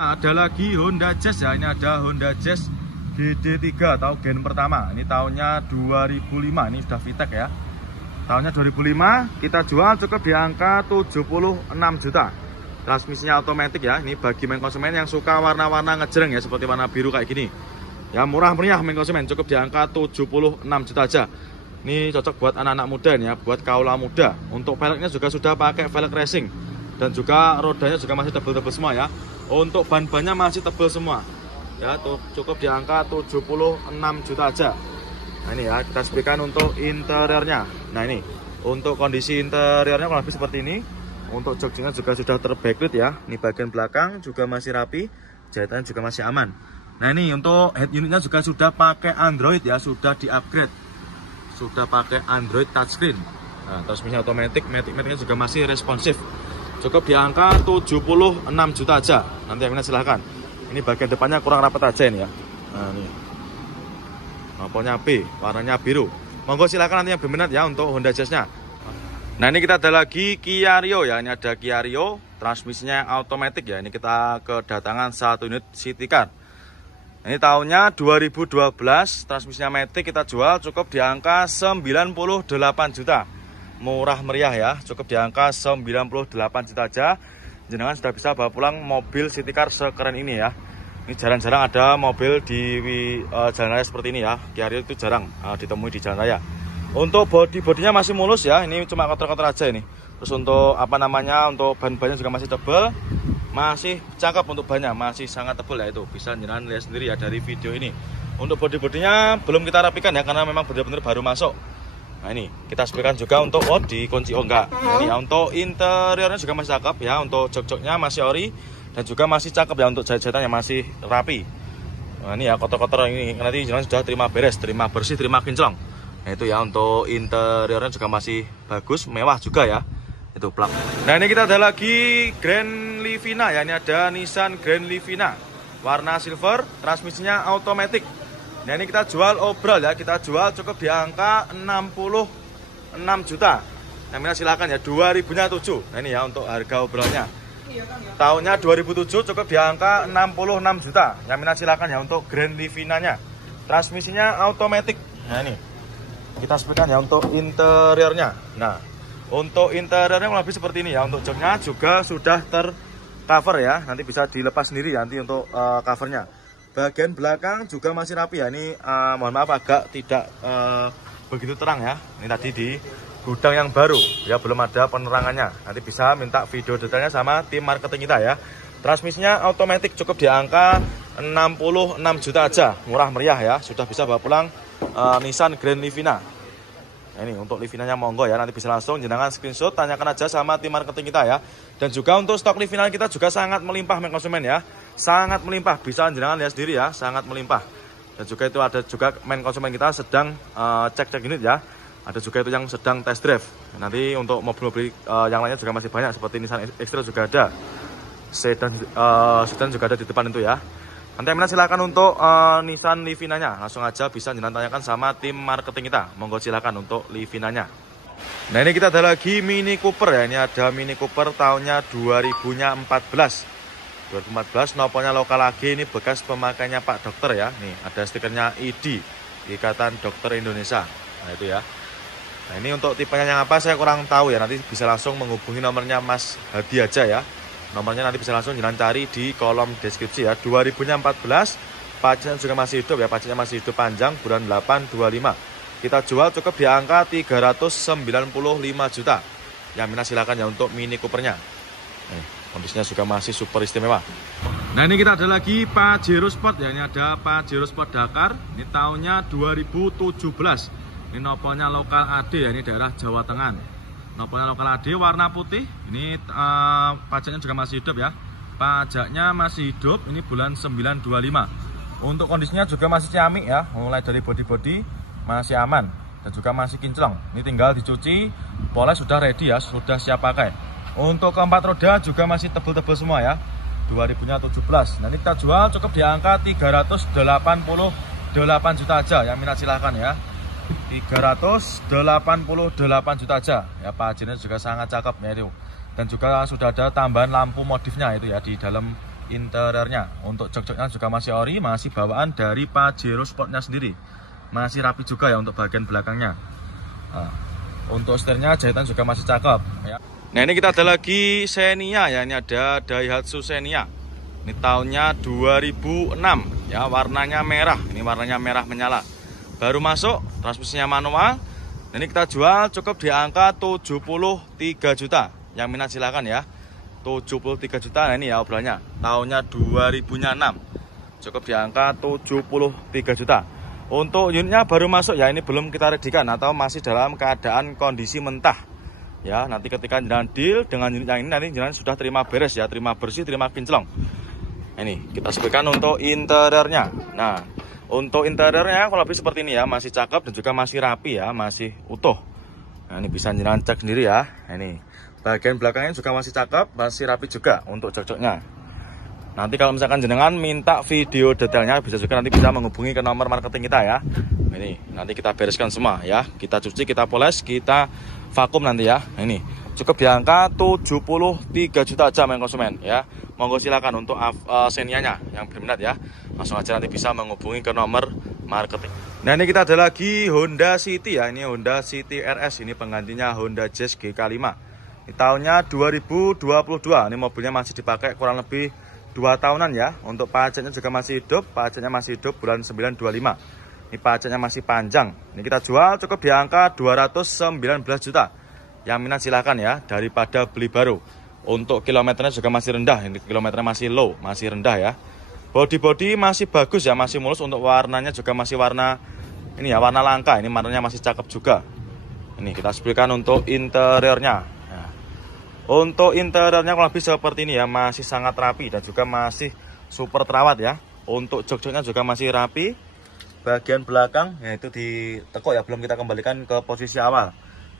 Ada lagi Honda Jazz ya, ini ada Honda Jazz GD3 atau gen pertama. Ini tahunnya 2005, ini sudah VTEC ya. Tahunnya 2005, kita jual cukup di angka 76 juta. Transmisinya otomatis ya, ini bagi main konsumen yang suka warna-warna ngejreng ya, seperti warna biru kayak gini. Ya murah meriah main konsumen, cukup di angka 76 juta aja. Ini cocok buat anak-anak muda nih ya, buat kaula muda. Untuk velgnya juga sudah pakai velg racing. Dan juga rodanya juga masih tebel-tebel semua ya. Untuk ban-bannya masih tebel semua. Ya, tuh cukup di angka 76 juta aja. Nah ini ya, kita sepikan untuk interiornya. Nah ini, untuk kondisi interiornya kurang lebih seperti ini. Untuk joknya juga sudah terbacklit ya. Ini bagian belakang juga masih rapi, jahitannya juga masih aman. Nah ini untuk head unitnya juga sudah pakai Android ya, sudah di-upgrade. Sudah pakai Android touchscreen. Nah, transmisi otomatis, matic-maticnya juga masih responsif. Cukup di angka 76 juta aja. Nanti yang ini silahkan. Ini bagian depannya kurang rapat aja ini ya. Nah ini lampunya B, warnanya biru. Monggo silahkan nanti yang berminat ya untuk Honda Jazz-nya. Nah ini kita ada lagi Kia Rio ya. Ini ada Kia Rio, transmisinya otomatis ya. Ini kita kedatangan satu unit city car. Ini tahunnya 2012, transmisinya matic, kita jual cukup di angka 98 juta. Murah meriah ya, cukup di angka 98 juta aja. Jenengan sudah bisa bawa pulang mobil city car sekeren ini ya. Ini jarang-jarang ada mobil di jalan raya seperti ini ya. Kia Rio itu jarang ditemui di jalan raya. Untuk bodinya masih mulus ya, ini cuma kotor-kotor aja ini. Terus untuk untuk ban-bannya juga masih tebal. Masih cakep untuk bannya, masih sangat tebal ya, itu bisa jenengan lihat sendiri ya dari video ini. Untuk bodinya belum kita rapikan ya, karena memang benar-benar baru masuk. Nah ini kita sepikan juga untuk dikunci, enggak. Nah, ini ya, untuk interiornya juga masih cakep ya, untuk jok-joknya masih ori dan juga masih cakep ya, untuk jahit-jahitannya masih rapi. Nah ini ya, kotor-kotor ini nanti jenengan sudah terima beres, terima bersih, terima kinclong. Nah itu ya, untuk interiornya juga masih bagus, mewah juga ya. Itu plak. Nah ini kita ada lagi Grand Livina ya, ini ada Nissan Grand Livina warna silver, transmisinya otomatis. Nah ini kita jual obral ya, kita jual cukup di angka 66 juta. Nah silakan ya, 2000-nya 7. Nah ini ya untuk harga obralnya. Tahunnya 2007 cukup di angka 66 juta. Yang minat silakan ya untuk Grand Livina-nya. Transmisinya otomatis. Nah ini kita sepikan ya untuk interiornya. Nah untuk interiornya lebih seperti ini ya. Untuk joknya juga sudah tercover ya. Nanti bisa dilepas sendiri ya, nanti untuk covernya. Bagian belakang juga masih rapi ya. Ini mohon maaf agak tidak begitu terang ya. Ini tadi di gudang yang baru ya, belum ada penerangannya. Nanti bisa minta video detailnya sama tim marketing kita ya. Transmisinya otomatis, cukup di angka 66 juta aja. Murah meriah ya. Sudah bisa bawa pulang Nissan Grand Livina. Nah, ini untuk Livinanya monggo ya, nanti bisa langsung jenengan screenshot, tanyakan aja sama tim marketing kita ya. Dan juga untuk stok Livina kita juga sangat melimpah main konsumen ya. Sangat melimpah, bisa jenengan lihat sendiri ya, sangat melimpah. Dan juga itu ada juga main konsumen kita sedang cek-cek unit ya. Ada juga itu yang sedang test drive. Nanti untuk mobil-mobil yang lainnya juga masih banyak, seperti Nissan X-Trail juga ada. Sedan juga ada di depan itu ya. Nanti silakan untuk Nissan Livinanya, langsung aja bisa jenengan tanyakan sama tim marketing kita. Monggo silakan untuk Livinanya. Nah ini kita ada lagi Mini Cooper ya. Ini ada Mini Cooper tahunnya 2014. Noponya lokal lagi, ini bekas pemakainya Pak Dokter ya. Nih ada stikernya ID, Ikatan Dokter Indonesia. Nah itu ya. Nah ini untuk tipenya yang apa saya kurang tahu ya. Nanti bisa langsung menghubungi nomornya Mas Hadi aja ya. Nomornya nanti bisa langsung jangan cari di kolom deskripsi ya. 2014, pajaknya juga masih hidup ya, pajaknya masih hidup panjang, bulan 8 25. Kita jual cukup di angka 395 juta. Yang minat silakan ya untuk Mini Coopernya. Kondisinya juga masih super istimewa. Nah ini kita ada lagi Pajero Sport ya. Ini ada Pajero Sport Dakar. Ini tahunnya 2017. Ini nopolnya lokal AD ya, ini daerah Jawa Tengah. Nopolnya lokal AD warna putih. Ini pajaknya juga masih hidup ya. Pajaknya masih hidup. Ini bulan 9 25. Untuk kondisinya juga masih ciamik ya. Mulai dari bodi-bodi masih aman dan juga masih kinclong. Ini tinggal dicuci, poles sudah ready ya, sudah siap pakai. Untuk keempat roda juga masih tebel-tebel semua ya. 2017. Nanti kita jual cukup di angka 388 juta aja. Yang minat silahkan ya. 388 juta aja. Ya pajaknya juga sangat cakep ya itu. Dan juga sudah ada tambahan lampu modifnya itu ya di dalam interiornya. Untuk jok-joknya juga masih ori, masih bawaan dari Pajero Sportnya sendiri. Masih rapi juga ya untuk bagian belakangnya. Nah, untuk setirnya jahitan juga masih cakep ya. Nah ini kita ada lagi Xenia ya, ini ada Daihatsu Xenia. Ini tahunnya 2006 ya, warnanya merah. Ini warnanya merah menyala. Baru masuk, transmisinya manual. Ini kita jual cukup di angka 73 juta. Yang minat silakan ya. 73 juta. Nah ini ya obrolannya. Tahunnya 2006. Cukup di angka 73 juta. Untuk unitnya baru masuk ya, ini belum kita redikan atau masih dalam keadaan kondisi mentah. Ya, nanti ketika jalan deal dengan unit yang ini nanti jalan sudah terima beres ya, terima bersih, terima kinclong. Ini kita sebutkan untuk interiornya. Nah, untuk interiornya kalau lebih seperti ini ya, masih cakep dan juga masih rapi ya, masih utuh. Nah, ini bisa jenengan cek sendiri ya. Nah, ini bagian belakangnya juga masih cakep, masih rapi juga untuk jok-joknya. Nanti kalau misalkan jenengan minta video detailnya, bisa juga nanti bisa menghubungi ke nomor marketing kita ya. Ini nanti kita bereskan semua ya. Kita cuci, kita poles, kita vakum nanti ya. Ini cukup di angka 73 juta aja main konsumen ya. Monggo silakan untuk Xenia-nya yang berminat ya. Langsung aja nanti bisa menghubungi ke nomor marketing. Nah ini kita ada lagi Honda City ya. Ini Honda City RS, ini penggantinya Honda Jazz GK5. Ini tahunnya 2022. Ini mobilnya masih dipakai kurang lebih 2 tahunan ya. Untuk pajaknya juga masih hidup. Pajaknya masih hidup bulan 925. Ini pajaknya masih panjang. Ini kita jual cukup di angka 219 juta. Yang minat silahkan ya, daripada beli baru. Untuk kilometernya juga masih rendah. Ini kilometernya masih low, masih rendah ya. Body masih bagus ya, masih mulus. Untuk warnanya juga masih warna ini ya, warna langka. Ini warnanya masih cakep juga. Ini kita sebutkan untuk interiornya. Nah, untuk interiornya kalau lebih seperti ini ya, masih sangat rapi dan juga masih super terawat ya. Untuk jok-joknya juga masih rapi. Bagian belakang yaitu ditekuk ya, belum kita kembalikan ke posisi awal.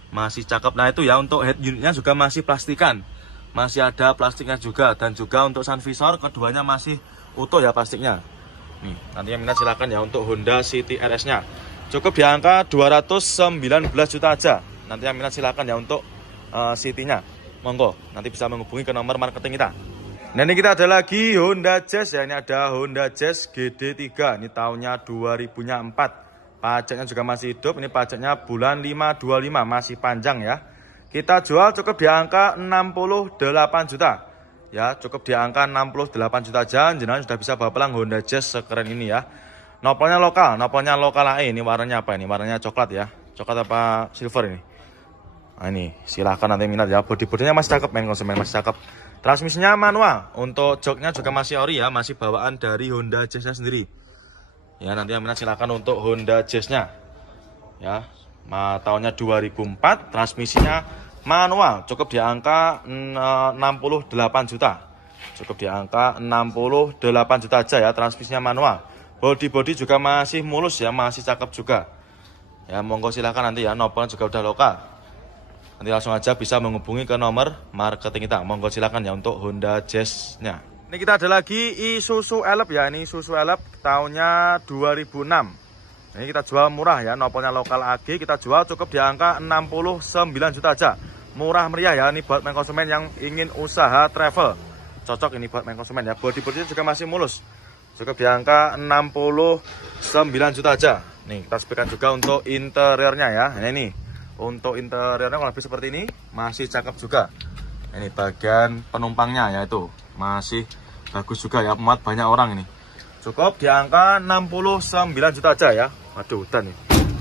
Masih cakep. Nah itu ya, untuk head unitnya juga masih plastikan. Masih ada plastiknya juga. Dan juga untuk sun visor keduanya masih utuh ya plastiknya. Nih, nanti yang minat silakan ya untuk Honda City RS nya. Cukup di angka 219 juta aja. Nanti yang minat silakan ya untuk City nya. Monggo, nanti bisa menghubungi ke nomor marketing kita. Nah ini kita ada lagi Honda Jazz ya. Ini ada Honda Jazz GD3. Ini tahunnya 2004. Pajaknya juga masih hidup. Ini pajaknya bulan 525, masih panjang ya. Kita jual cukup di angka 68 juta. Ya, cukup di angka 68 juta aja. Jenengan sudah bisa bawa pulang Honda Jazz sekeren ini ya. Nopolnya lokal AE. Ini warnanya apa ini? Warnanya coklat ya. Coklat apa silver ini? Nah ini, silahkan nanti minat ya. Bodi-bodinya masih cakep, main konsumen masih cakep. Transmisinya manual. Untuk joknya juga masih ori ya, masih bawaan dari Honda Jazz-nya sendiri. Ya, nanti yang minat silakan untuk Honda Jazz-nya. Ya, tahunnya 2004, transmisinya manual, cukup di angka 68 juta. Cukup di angka 68 juta aja ya, transmisinya manual. Bodi juga masih mulus ya, masih cakep juga. Ya, monggo silakan nanti ya, nopol juga udah lokal. Nanti langsung aja bisa menghubungi ke nomor marketing kita. Monggo silakan ya untuk Honda Jazz-nya. Ini kita ada lagi Isuzu Elep ya. Ini Isuzu Elep tahunnya 2006. Ini kita jual murah ya. Nopolnya lokal AG. Kita jual cukup di angka 69 juta aja. Murah meriah ya. Ini buat main konsumen yang ingin usaha travel. Cocok ini buat main konsumen ya. Bodi-bodinya juga masih mulus. Cukup di angka 69 juta aja. Nih kita sebutkan juga untuk interiornya ya. Nah, ini untuk interiornya kalau lebih seperti ini, masih cakep juga. Ini bagian penumpangnya ya, itu masih bagus juga ya, muat banyak orang ini. Cukup di angka 69 juta aja ya. Waduh, hutan nih.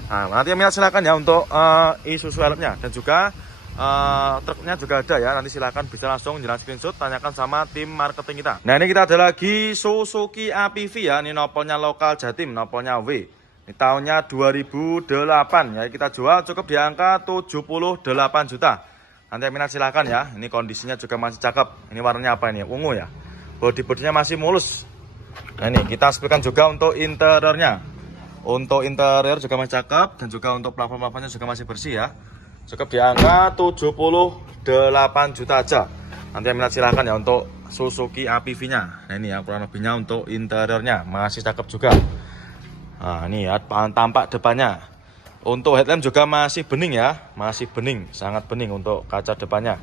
Nah, nanti yang minat silakan ya untuk Isuzu Elep-nya. Dan juga truknya juga ada ya. Nanti silakan bisa langsung jalan screenshot, tanyakan sama tim marketing kita. Nah, ini kita ada lagi Suzuki APV ya. Ini nopolnya lokal Jatim, nopolnya W. Ini tahunnya 2008 ya, kita jual cukup di angka 78 juta. Nanti yang minat silahkan ya. Ini kondisinya juga masih cakep. Ini warnanya apa ini? Ungu ya. Bodi-bodinya masih mulus. Nah ini kita sebutkan juga untuk interiornya. Untuk interior juga masih cakep. Dan juga untuk plafon-plafonnya juga masih bersih ya. Cukup di angka 78 juta aja. Nanti yang minat silahkan ya untuk Suzuki APV nya. Nah ini ya kurang lebihnya untuk interiornya. Masih cakep juga. Nah ini ya tampak depannya. Untuk headlamp juga masih bening ya, masih bening, sangat bening untuk kaca depannya.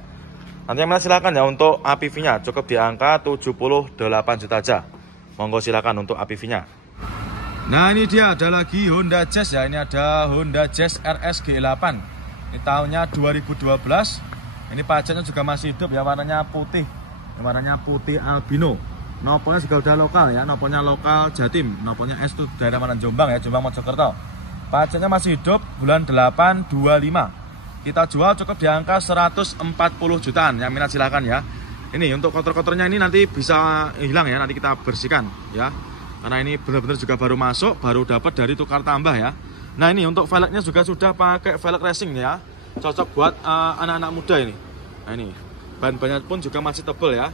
Nanti yang silakan ya untuk APV-nya cukup di angka 78 juta aja. Monggo silakan untuk APV-nya. Nah ini dia ada lagi Honda Jazz ya. Ini ada Honda Jazz RS G8. Ini tahunnya 2012. Ini pajaknya juga masih hidup ya, warnanya putih. Warnanya putih albino. Nopolnya juga udah lokal ya, nopolnya lokal Jatim. Nopolnya S itu daerah mana Jombang ya, Jombang Mojokerto. Pajaknya masih hidup, bulan 8 25. Kita jual cukup di angka 140 jutaan. Yang minat silakan ya. Ini untuk kotor-kotornya ini nanti bisa hilang ya, nanti kita bersihkan ya. Karena ini benar-benar juga baru masuk, baru dapat dari tukar tambah ya. Nah ini untuk velgnya juga sudah pakai velg racing ya. Cocok buat anak-anak muda ini. Nah ini ban-bannya pun juga masih tebal ya.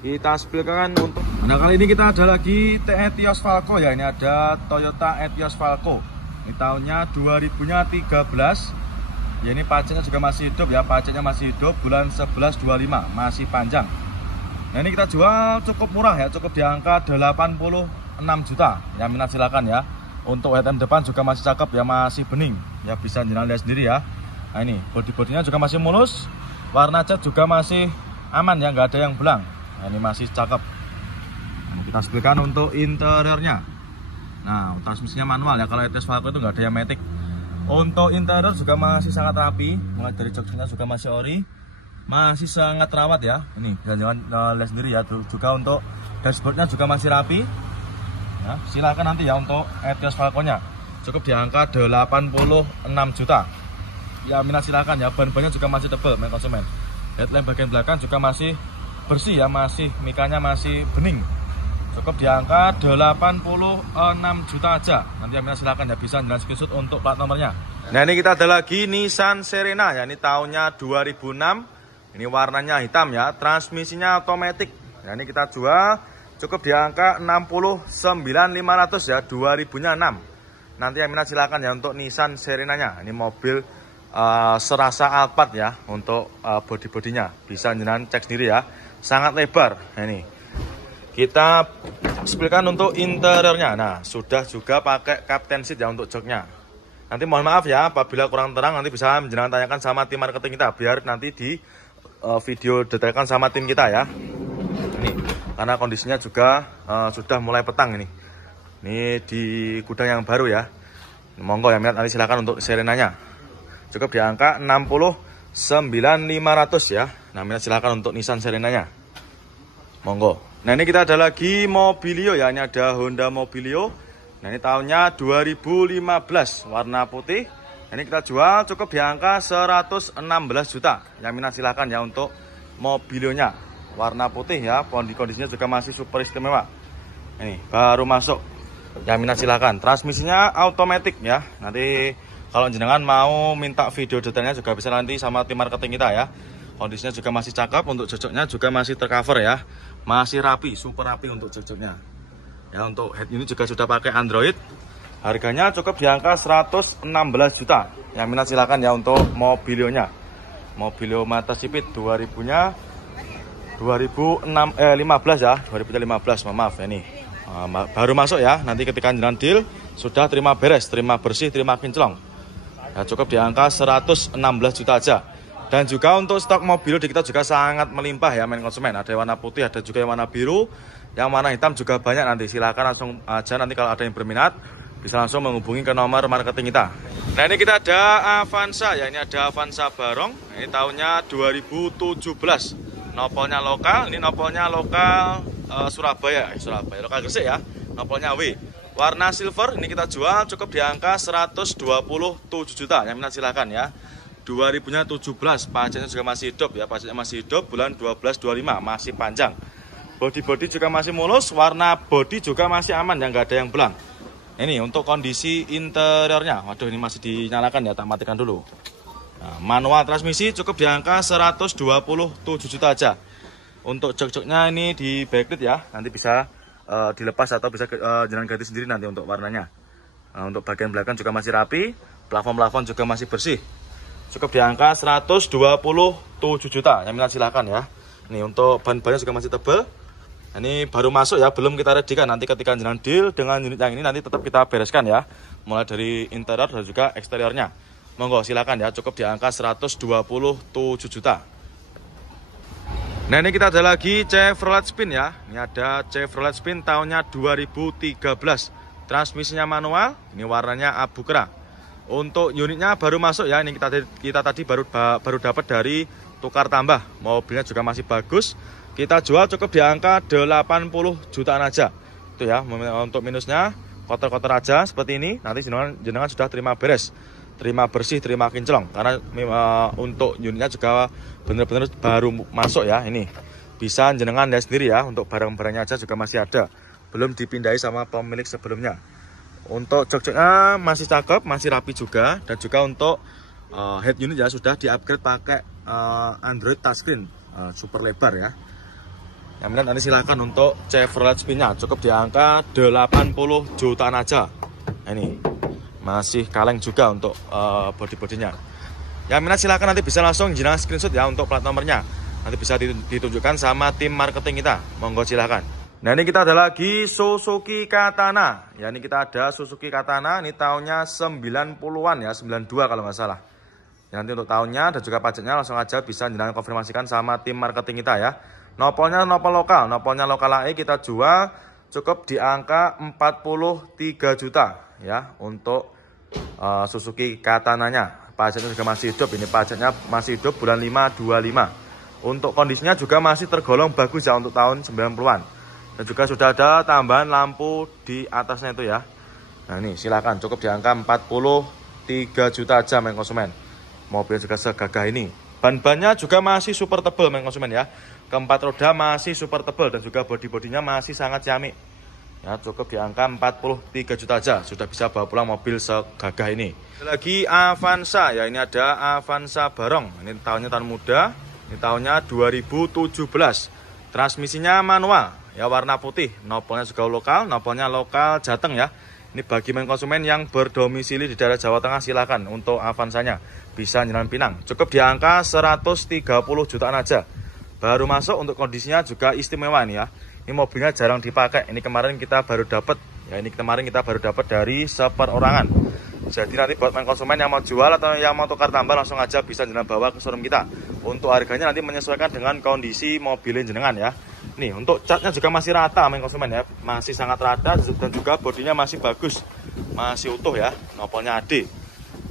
Kita spilkan untuk. Nah kali ini kita ada lagi Etios Falco ya. Ini ada Toyota Etios Falco. Ini tahunnya 2013. Ya ini pajaknya juga masih hidup ya, pajaknya masih hidup, bulan 11 25, masih panjang. Nah ini kita jual cukup murah ya, cukup di angka 86 juta. Yang minat silakan ya. Untuk headlamp depan juga masih cakep ya, masih bening. Ya bisa jenengan lihat sendiri ya. Nah ini bodi-bodinya juga masih mulus, warna cat juga masih aman ya, nggak ada yang belang. Nah ini masih cakep. Nah, kita sebutkan untuk interiornya. Nah transmisinya manual ya, kalau Etios Falco itu nggak ada yang matic. Untuk interior juga masih sangat rapi, mulai dari joknya juga masih ori, masih sangat rawat ya. Ini jangan lihat sendiri ya. Juga untuk dashboardnya juga masih rapi. Ya, silakan nanti ya untuk Etios Falco-nya. Cukup di angka 86 juta. Ya minat silakan ya. Ban-bannya juga masih tebal, main konsumen. Headlamp bagian belakang juga masih bersih ya, masih mikanya masih bening. Cukup di angka 86 juta aja. Nanti yang minat silakan ya, bisa jalan screenshot untuk plat nomornya. Nah ini kita ada lagi Nissan Serena ya. Ini tahunnya 2006. Ini warnanya hitam ya. Transmisinya otomatis. Nah ini kita jual cukup di angka 69.500 ya. 2000-nya 6. Nanti yang minat silakan ya untuk Nissan Serenanya. Ini mobil serasa Alphard ya. Untuk bodi-bodinya bisa jalan cek sendiri ya. Sangat lebar. Nah ini kita spilkan untuk interiornya. Nah, sudah juga pakai captain seat ya untuk joknya. Nanti mohon maaf ya, apabila kurang terang nanti bisa menjelaskan tanyakan sama tim marketing kita, biar nanti di video detailkan sama tim kita ya. Ini karena kondisinya juga sudah mulai petang ini. Ini di gudang yang baru ya. Monggo ya, nanti silakan untuk Serenanya. Cukup di angka 69.500 ya. Nah, silakan untuk Nissan Serenanya. Monggo. Nah ini kita ada lagi Mobilio ya, ini ada Honda Mobilio. Nah ini tahunnya 2015, warna putih. Ini kita jual cukup di angka 116 juta. Yang minat silahkan ya untuk Mobilionya. Warna putih ya, kondisinya juga masih super istimewa. Ini baru masuk. Yang minat silahkan. Transmisinya otomatis ya. Nanti kalau jenengan mau minta video detailnya juga bisa nanti sama tim marketing kita ya. Kondisinya juga masih cakep, untuk joknya juga masih tercover ya. Masih rapi, super rapi untuk joknya. Ya untuk head ini juga sudah pakai Android. Harganya cukup di angka 116 juta. Yang minat silakan ya untuk Mobilionya. Mobilio Mata Sipit 2000-nya 2015 ya, 2015 maaf ya ini. Baru masuk ya. Nanti ketika jalan deal sudah terima beres, terima bersih, terima kinclong. Ya, cukup di angka 116 juta aja. Dan juga untuk stok mobil di kita juga sangat melimpah ya main konsumen. Ada yang warna putih, ada juga yang warna biru, yang warna hitam juga banyak. Nanti silakan langsung aja, nanti kalau ada yang berminat bisa langsung menghubungi ke nomor marketing kita. Nah ini kita ada Avanza ya, ini ada Avanza Barong. Ini tahunnya 2017. Nopolnya lokal, ini nopolnya lokal Surabaya, lokal Gresik ya. Nopolnya W. Warna silver, ini kita jual cukup di angka 127 juta. Yang minat silakan ya. 2000-nya 17, pajaknya juga masih hidup ya, pajaknya masih hidup, bulan 12-25, masih panjang. Bodi-bodi juga masih mulus, warna bodi juga masih aman, yang nggak ada yang belang. Ini untuk kondisi interiornya, waduh ini masih dinyalakan ya, tak matikan dulu. Nah, manual transmisi cukup di angka 127 juta aja. Untuk jok-joknya ini di backlit ya, nanti bisa dilepas atau bisa jalan ganti sendiri nanti untuk warnanya. Nah, untuk bagian belakang juga masih rapi, plafon-plafon juga masih bersih. Cukup di angka 127 juta. Yang minat silahkan ya. Ini untuk ban-bannya juga masih tebal. Ini baru masuk ya, belum kita readykan. Nanti ketika jalan deal dengan unit yang ini nanti tetap kita bereskan ya. Mulai dari interior dan juga eksteriornya. Monggo silakan ya, cukup di angka 127 juta. Nah ini kita ada lagi Chevrolet Spin ya. Ini ada Chevrolet Spin tahunnya 2013. Transmisinya manual, ini warnanya abu kera. Untuk unitnya baru masuk ya. Ini kita tadi baru dapat dari tukar tambah. Mobilnya juga masih bagus. Kita jual cukup di angka 80 jutaan aja. Itu ya, untuk minusnya kotor-kotor aja seperti ini. Nanti jenengan sudah terima beres, terima bersih, terima kinclong. Karena untuk unitnya juga benar-benar baru masuk ya. Ini bisa jenengan lihat sendiri ya. Untuk barang-barangnya aja juga masih ada, belum dipindahi sama pemilik sebelumnya. Untuk jok-joknya masih cakep, masih rapi juga. Dan juga untuk head unit ya sudah di-upgrade pakai Android touchscreen super lebar ya. Yang minat nanti silahkan untuk Chevrolet Spin-nya cukup di angka 80 jutaan aja. Nah, ini masih kaleng juga untuk body-bodinya. Yang minat silahkan nanti bisa langsung jenengan screenshot ya untuk plat nomornya. Nanti bisa ditunjukkan sama tim marketing kita. Monggo silahkan. Nah ini kita ada lagi Suzuki Katana. Ya ini kita ada Suzuki Katana. Ini tahunnya 90-an ya, 92 kalau nggak salah. Ya, nanti untuk tahunnya dan juga pajaknya langsung aja bisa jenengan konfirmasikan sama tim marketing kita ya. Nopolnya nopol lokal, nopolnya lokal AE kita jual cukup di angka 43 juta ya untuk Suzuki Katananya. Pajaknya juga masih hidup, ini pajaknya masih hidup bulan 5 25. Untuk kondisinya juga masih tergolong bagus ya untuk tahun 90-an. Dan juga sudah ada tambahan lampu di atasnya itu ya. Nah ini silakan cukup di angka 43 juta aja main konsumen. Mobil juga segagah ini. Ban-bannya juga masih super tebal main konsumen ya. Keempat roda masih super tebal dan juga bodi-bodinya masih sangat ciamik. Ya cukup di angka 43 juta aja sudah bisa bawa pulang mobil segagah ini. Lagi Avanza ya, ini ada Avanza Barong. Ini tahunnya tahun muda. Ini tahunnya 2017. Transmisinya manual. Ya warna putih, nopolnya juga lokal, nopolnya lokal Jateng ya. Ini bagi main konsumen yang berdomisili di daerah Jawa Tengah silakan untuk Avanzanya bisa Jalan Pinang. Cukup di angka 130 jutaan aja. Baru masuk, untuk kondisinya juga istimewa nih ya. Ini mobilnya jarang dipakai. Ini kemarin kita baru dapat. Ya ini kemarin kita baru dapat dari seperorangan. Jadi nanti buat main konsumen yang mau jual atau yang mau tukar tambah langsung aja bisa jenengan bawa ke showroom kita. Untuk harganya nanti menyesuaikan dengan kondisi mobilnya jenengan ya. Nih untuk catnya juga masih rata main konsumen ya, masih sangat rata dan juga bodinya masih bagus, masih utuh ya. Nopolnya AD.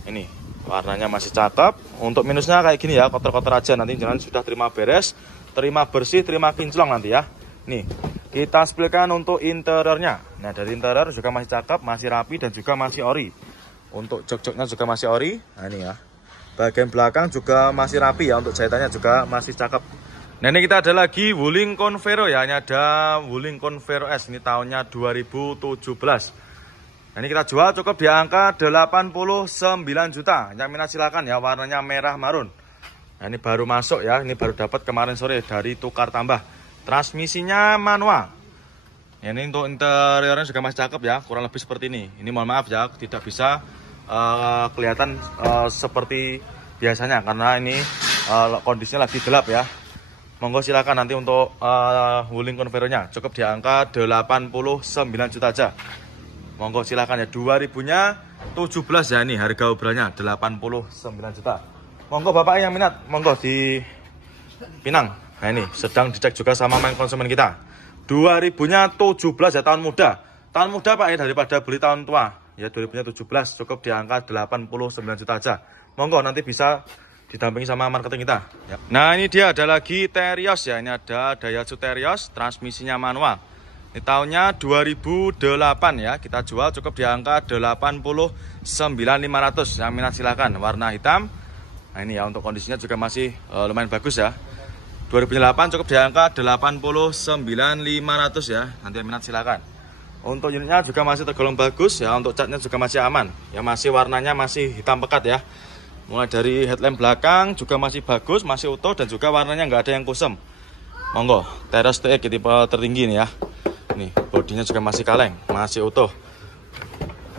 Ini warnanya masih cakep. Untuk minusnya kayak gini ya, kotor-kotor aja. Nanti jangan sudah terima beres, terima bersih, terima kinclong nanti ya. Nih kita spilkan untuk interiornya. Nah dari interior juga masih cakep, masih rapi dan juga masih ori. Untuk jok-joknya juga masih ori. Nah ini ya, bagian belakang juga masih rapi ya. Untuk jahitannya juga masih cakep. Nah ini kita ada lagi Wuling Convero ya. Ini ada Wuling Convero S. Ini tahunnya 2017. Nah ini kita jual cukup di angka 89 juta. Yang minat silakan ya, warnanya merah marun. Nah ini baru masuk ya, ini baru dapat kemarin sore dari tukar tambah. Transmisinya manual. Ya, ini untuk interiornya juga masih cakep ya, kurang lebih seperti ini. Ini mohon maaf ya, tidak bisa kelihatan seperti biasanya karena ini kondisinya lagi gelap ya. Monggo silakan nanti untuk Wuling Convero-nya cukup di angka 89 juta aja. Monggo silakan ya, 2000-nya 17 ya, ini harga obrolannya 89 juta. Monggo Bapak yang minat, monggo di Pinang. Nah ini sedang dicek juga sama main konsumen kita. 2000-nya 17 ya, tahun muda. Tahun muda Pak ya, daripada beli tahun tua. Ya 2000-nya 17 cukup di angka 89 juta aja. Monggo nanti bisa didampingi sama marketing kita ya. Nah ini dia ada lagi Terios ya. Ini ada Daihatsu Terios, transmisinya manual. Ini tahunnya 2008 ya. Kita jual cukup di angka 89.500. Yang minat silakan, warna hitam. Nah ini ya, untuk kondisinya juga masih lumayan bagus ya. 2008 cukup di angka 89.500 ya. Nanti yang minat silakan. Untuk unitnya juga masih tergolong bagus ya. Untuk catnya juga masih aman ya, masih warnanya masih hitam pekat ya. Mulai dari headlamp belakang juga masih bagus, masih utuh dan juga warnanya nggak ada yang kusem. Monggo, Terios TX tipe tertinggi nih ya. Nih, bodinya juga masih kaleng, masih utuh.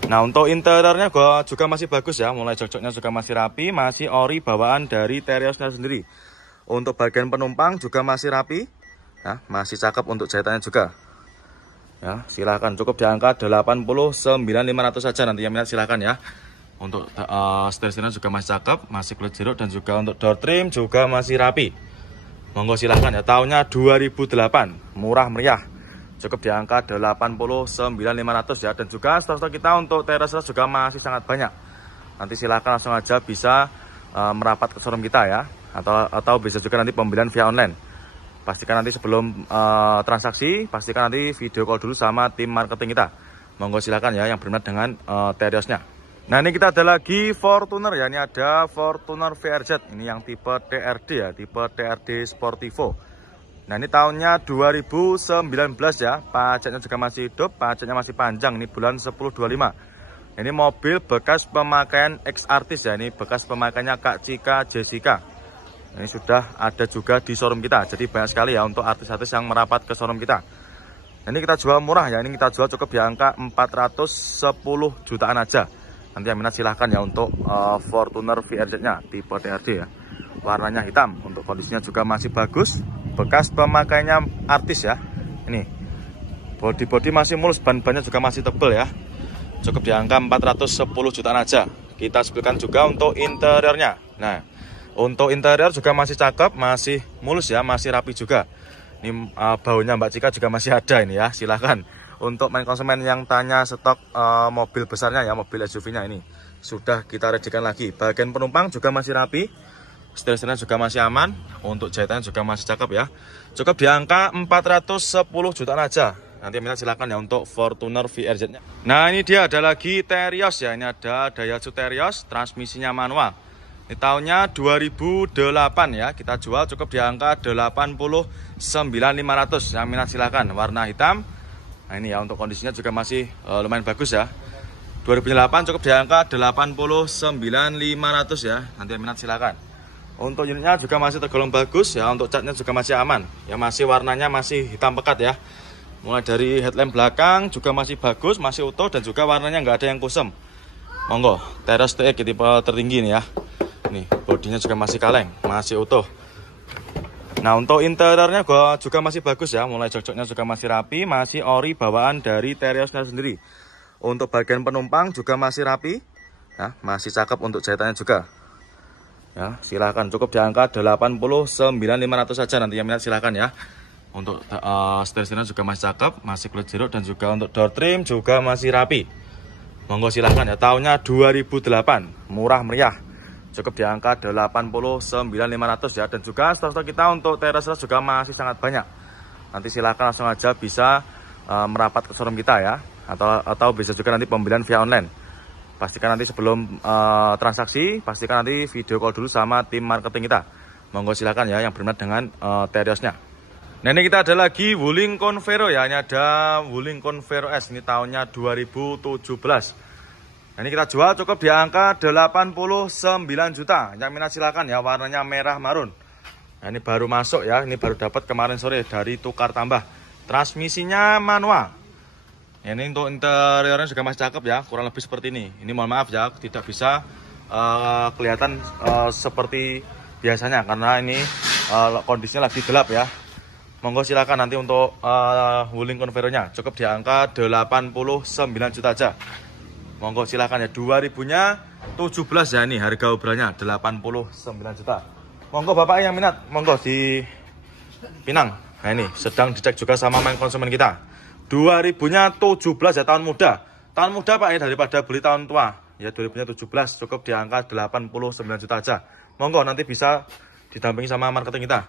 Nah, untuk interiornya juga masih bagus ya. Mulai jok-joknya juga masih rapi, masih ori bawaan dari Teriosnya sendiri. Untuk bagian penumpang juga masih rapi, ya, masih cakep untuk jahitannya juga. Ya, silahkan cukup di angka 89.500 saja, nanti yang minat silahkan ya. Untuk setir-setirnya juga masih cakep, masih kulit jeruk dan juga untuk door trim juga masih rapi. Monggo silahkan ya. Tahunnya 2008, murah meriah, cukup di angka 89.500 ya. Dan juga stok-stok kita untuk Terios juga masih sangat banyak. Nanti silahkan langsung aja bisa merapat ke showroom kita ya, atau bisa juga nanti pembelian via online. Pastikan nanti sebelum transaksi, pastikan nanti video call dulu sama tim marketing kita. Monggo silahkan ya yang berminat dengan Teriosnya. Nah, ini kita ada lagi Fortuner ya. Ini ada Fortuner VRZ. Ini yang tipe TRD ya, tipe TRD Sportivo. Nah, ini tahunnya 2019 ya. Pajaknya juga masih hidup, pajaknya masih panjang. Ini bulan 10/25. Ini mobil bekas pemakaian ex-artis ya. Ini bekas pemakaiannya Kak Cika Jessica. Ini sudah ada juga di showroom kita. Jadi banyak sekali ya untuk artis-artis yang merapat ke showroom kita. Ini kita jual murah ya. Ini kita jual cukup di angka 410 jutaan aja. Nanti yang minat silahkan ya untuk Fortuner VRZ-nya tipe TRD ya. Warnanya hitam. Untuk kondisinya juga masih bagus. Bekas pemakaiannya artis ya. Ini body masih mulus, ban-bannya juga masih tebal ya. Cukup di angka 410 jutaan aja. Kita sebutkan juga untuk interiornya. Nah, untuk interior juga masih cakep, masih mulus ya, masih rapi juga. Ini baunya Mbak Cika juga masih ada ini ya. Silahkan untuk main konsumen yang tanya stok mobil besarnya ya, mobil SUV-nya ini sudah kita readykan lagi. Bagian penumpang juga masih rapi, setir-setirnya juga masih aman. Untuk jahitannya juga masih cakep ya. Cukup di angka 410 jutaan aja. Nanti minta silakan ya untuk Fortuner VRZ-nya. Nah, ini dia ada lagi Terios ya. Ini ada Daihatsu Terios, transmisinya manual. Ini tahunnya 2008 ya. Kita jual cukup di angka 89.500. Yang minat silakan, warna hitam. Nah, ini ya untuk kondisinya juga masih lumayan bagus ya. 2008 cukup di angka 89.500 ya. Nanti yang minat silakan. Untuk unitnya juga masih tergolong bagus ya. Untuk catnya juga masih aman. Ya, masih warnanya masih hitam pekat ya. Mulai dari headlamp belakang juga masih bagus, masih utuh, dan juga warnanya nggak ada yang kusem. Monggo, Terios TX tipe tertinggi nih ya. Nih, bodinya juga masih kaleng, masih utuh. Nah, untuk interiornya juga masih bagus ya. Mulai jok-joknya juga masih rapi, masih ori bawaan dari Teriosnya sendiri. Untuk bagian penumpang juga masih rapi, ya, masih cakep untuk jahitannya juga. Ya, silahkan cukup di angka 89.500 saja. Nanti yang minat silahkan ya. Untuk setir-setirnya juga masih cakep, masih kulit jeruk, dan juga untuk door trim juga masih rapi. Monggo silahkan ya. Tahunnya 2008, murah meriah, cukup di angka 89.500 ya. Dan juga stok-stok kita untuk Terios juga masih sangat banyak. Nanti silahkan langsung aja bisa merapat ke showroom kita ya, atau bisa juga nanti pembelian via online. Pastikan nanti sebelum transaksi, pastikan nanti video call dulu sama tim marketing kita. Monggo silahkan ya yang berminat dengan Teriosnya. Nah, ini kita ada lagi Wuling Convero ya. Ini ada Wuling Convero S. Ini tahunnya 2017. Nah, ini kita jual cukup di angka 89 juta. Yang minat silakan ya. Warnanya merah marun. Nah, ini baru masuk ya. Ini baru dapat kemarin sore dari tukar tambah. Transmisinya manual. Ya, ini untuk interiornya juga masih cakep ya. Kurang lebih seperti ini. Ini mohon maaf ya, tidak bisa kelihatan seperti biasanya karena ini kondisinya lagi gelap ya. Monggo silakan nanti untuk Wuling Convero-nya cukup di angka 89 juta aja. Monggo silakan ya. 2000-nya 17 ya, ini harga obrolannya 89 juta. Monggo Bapak yang minat, monggo di Pinang. Nah, ini sedang dicek juga sama main konsumen kita. 2000-nya 17 ya, tahun muda. Tahun muda Pak ya, daripada beli tahun tua. Ya, 2000-nya 17 cukup di angka 89 juta aja. Monggo nanti bisa didampingi sama marketing kita.